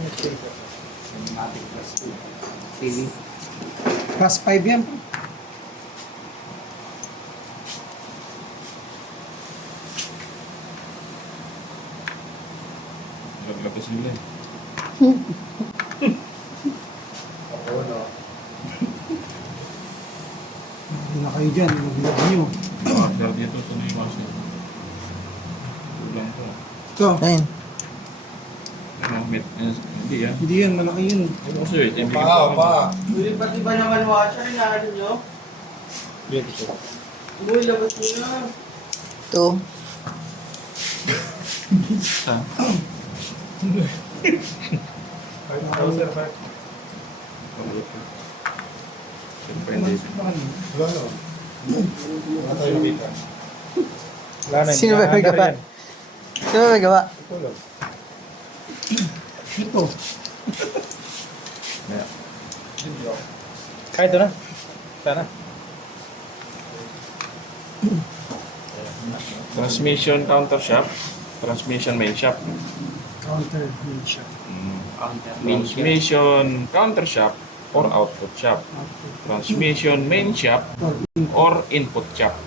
Okay. Cinematic plus 2. TV. Plus 5 yan. Laglabas nila eh. Ako, no? Hindi na kayo dyan. Mag-log nyo. Pero dito, ito na yung washer. Kulang ko. Ito. Ayun. Ano, hindi yan. Hindi yan. Malaki yun. Ano ko sa'yo, ito yung bigyan Pa, ko. pa. Uy, pati ba naman washer na ano nyo? Uy, labas nyo na. Ito. Ha? Siyempre hindi. Wala, no? Wala tayo nakita. Sino ba may gawa? Sino ba may gawa? Ito lang. Ito. Yeah. Hindi ako. Kahit na. Sana. Transmission counter shaft. Transmission main shaft. Counter main shop. Transmission counter shaft or output shaft. Transmission main shaft or input shaft.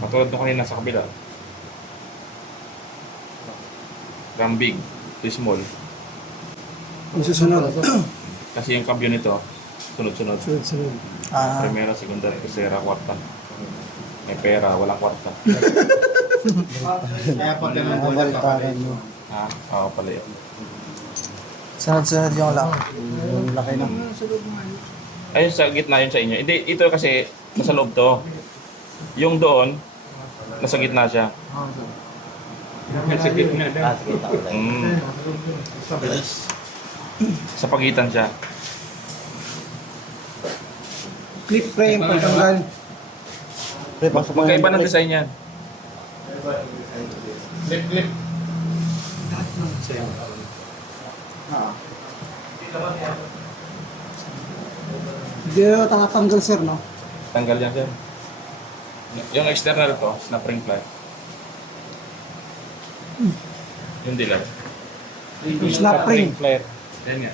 Katulad nung kanina sa kabila. From big to small. Ang susunod. Kasi yung cambio nito, sunod-sunod. Sunod-sunod. Ah, Primera, segunda, tercera, kwarta. May pera, walang kwarta. Kaya pag ganun po, nabalitaran mo. Ha? Oo pala yun. Sunod-sunod yung lock. Yung laki na. Ayun sa gitna yun sa inyo. Hindi, ito kasi nasa loob to. Yung doon, nasa gitna siya. Nasa gitna daw. Mm. Sa pagitan siya. Clip frame, pagtanggal. Pre, pasok mo Magkaiba yung ng pre. design yan. Lip. Hindi na tatanggal, sir, no? Tanggal yan sir. Yung external to, snap ring ply. Yung dilag. Yung snap ring. Flare. Yan nga.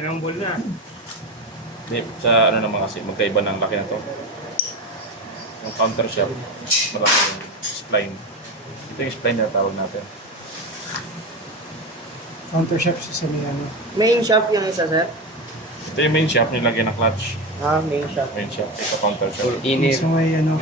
Rumble na. Hindi, sa ano naman kasi, magkaiba ng laki na to. Yung counter shaft, maraming spline. Ito yung spline na tawag natin. Counter shop sa may ano. Main shop yung isa, sir. Ito yung main shaft, yung lagyan ng clutch. Ah, main shop. Main shaft, ito counter shaft. Sa may ano.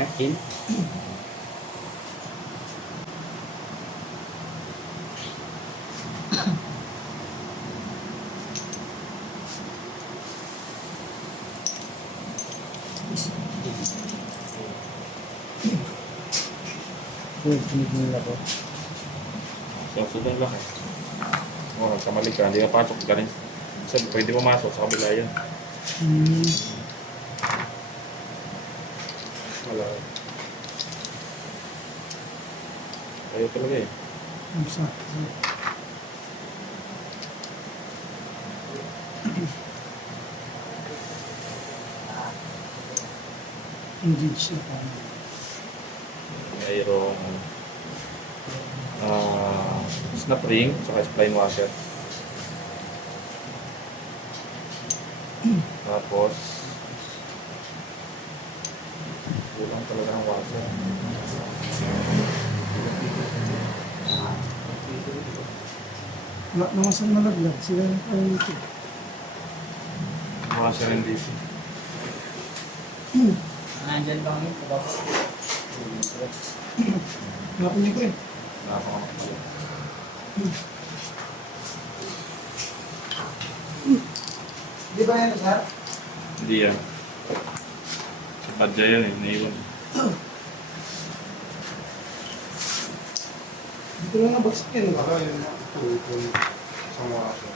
So, sunod lang eh. Oh, kamali ka, hindi ka pasok ka rin. So, pwede pumasok sa kabila yan. Hmm. Wala. Ayaw talaga eh. Ang sa. Engage na tayo. Mayroong snap ring, saka spline washer. Tapos, kulang talaga ng washer. Wala naman sa malaglag. Sila yung kayo nito. Washer rin dito. Nandyan lang yun. Hanapin niyo ko eh. Napakamakapal. Di ba yan, sir? Hindi yan. Sa padya yan eh, naiwan. Dito lang nabagsak yan. Baka yun na. Ito yung isang waso.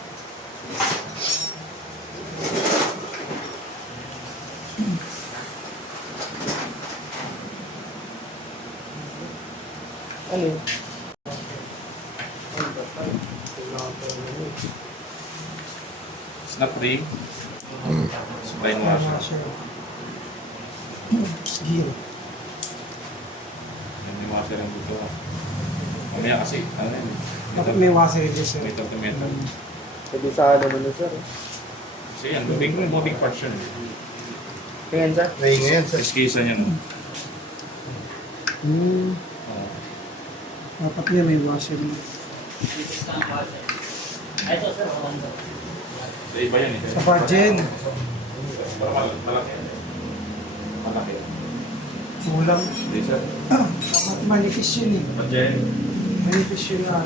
Ano yun? Snap ring, Spline washer. Washer. Gear. May washer ang dito. Mamaya kasi, ano yan, Bakit may washer dito, sir? metal to metal. Pwede sa ano naman sir. Kasi yan, moving parts yun. Tingnan sir. Ngayon, sir. Eskisa niya, no? Oo. Dapat niya may washer. Ito sir, Honda. Sa iba yan eh. Sa budget. Para malaki. Malaki. Kulang. Hindi sir. Dapat manipis yun eh. Budget. Manipis yun na.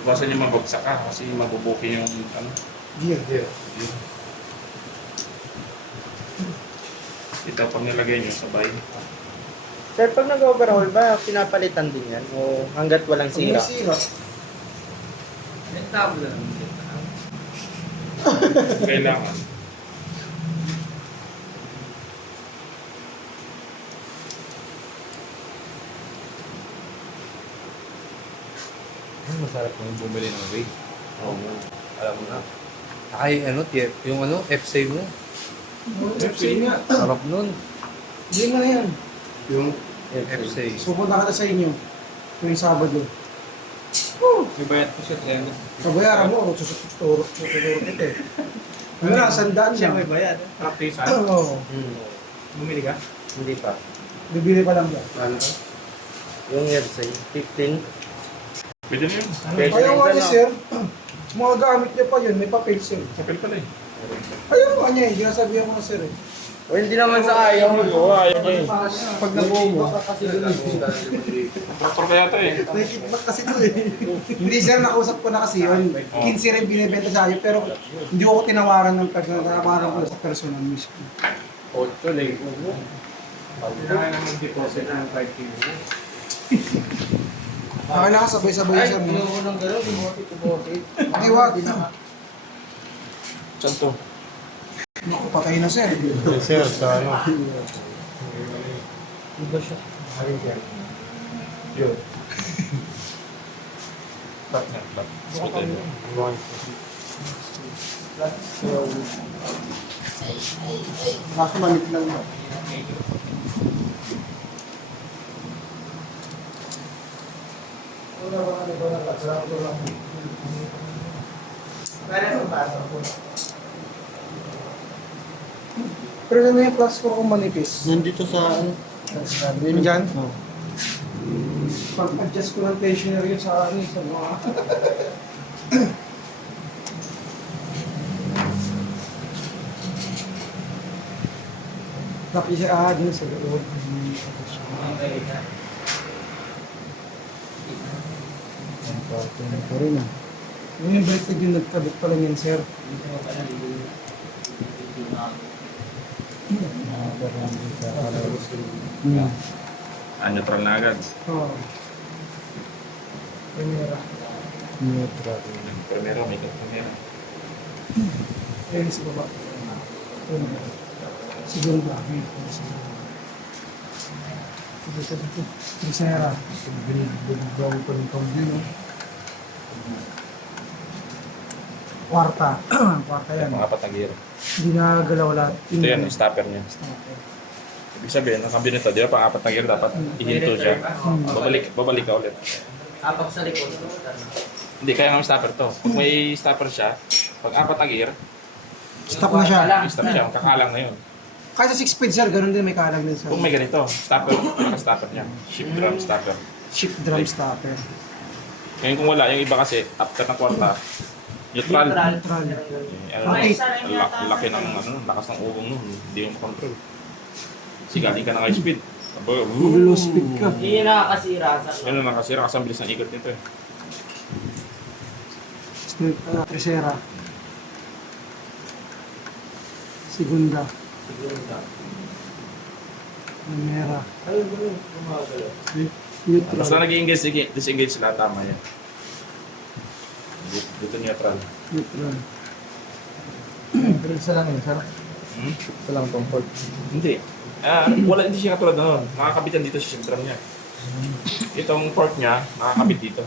Iwasan niyo mabagsak ka kasi mabubuki yung ano. Gear. Yun. Ito pag nilagay niyo sabay. Sir, pag nag-overhaul ba, pinapalitan din yan? O hanggat walang Pag may sira? sira. Kailangan. Masarap mo yung bumili ng weight. Oo. Alam mo na. Ay, ano, yung ano, F-save mo. F-save nga. Sarap nun. Hindi mo na yan. Yung F-save. Supunta ka na sa inyo. Tuwing Sabado. May bayad ko siya, 300. Kabayaran mo, susuturo kita eh. Ano na, sandaan Siya may lang. bayad. Practice, Oo. Bumili ka? Hindi pa. Bibili pa lang yan. ano ka? Yung website, 15. Pwede na yun. Pwede Ayaw na nga yun, niya, no? sir. Sa mga gamit niya pa yun, may papel, sir. Sapil pala eh. Ayaw nga niya eh, ginasabihan ko na, sir eh. O hindi naman sa ayaw mo. Oo, ayaw niya eh. Pag nabuo mo. Traktor kaya ito eh. Nakikitback kasi ito eh. Hindi, sir, nakausap ko na kasi yun. 15 rin binibenta sa akin, pero hindi ko tinawaran ng tinawaran ko sa personal mismo. 8 lang. Kailangan naman deposit ng 5 kilo. Kailangan sabay-sabay, Ay, sir. hindi ko nang gano'n, demotit. Hindi, wag. Saan to? Naku, patay na, sir. Sir, sa ano? Iba siya. Yun. Split eh. Kaso malit lang na. Pero ano yung plus ko kung manipis? Nandito sa ano? Yun dyan? Pag-adjust ko ng tensioner yun sa ano, sa mga... Tapos siya dun sa loob. Ito rin ah. Yung brake pad yung nagkabit pa lang yan, sir. Neutral na agad. Oo. Primera. Neutral. Primero, may primero. Ayun sa baba. Siguro ba? Dito. Primera. Binigdaw ko ng kambi, no? Kwarta. Kwarta yan. Mga apat na gear. Hindi nagalaw lahat. Ito yan, yung stopper niya. Ibig sabihin, ang kambi nito, di ba pang apat na gear dapat ihinto siya. Babalik ka ulit. Apak sa likod. Hindi, kaya nga may stopper to. Pag may stopper siya, pag apat na gear, Stop na siya. may stop siya, kakalang na yun. Kahit sa 6 speed, sir, ganun din may kalag din, sir. Kung may ganito, stopper, pinaka-stopper niya. Shift drum stopper. Shift drum stopper. Ngayon kung wala, yung iba kasi, after na kwarta, neutral. Neutral. Ano, ang laki ng ano, lakas ng ugong nun, hindi mo control. Kasi galing ka ng high speed. Low speed ka. Hindi yung nakakasira sa Ano nakasira kasi ang bilis ng ikot nito eh. Tercera. Segunda. Primera. Neutral. Basta nag-engage, disengage sila, tama yan. Dito neutral. Neutral. Pero isa lang yun, sir. Hmm? Isa lang comfort. Hindi. Wala, hindi siya katulad na nun. Nakakabit yan dito sa shift drum niya. Itong port niya, nakakabit dito.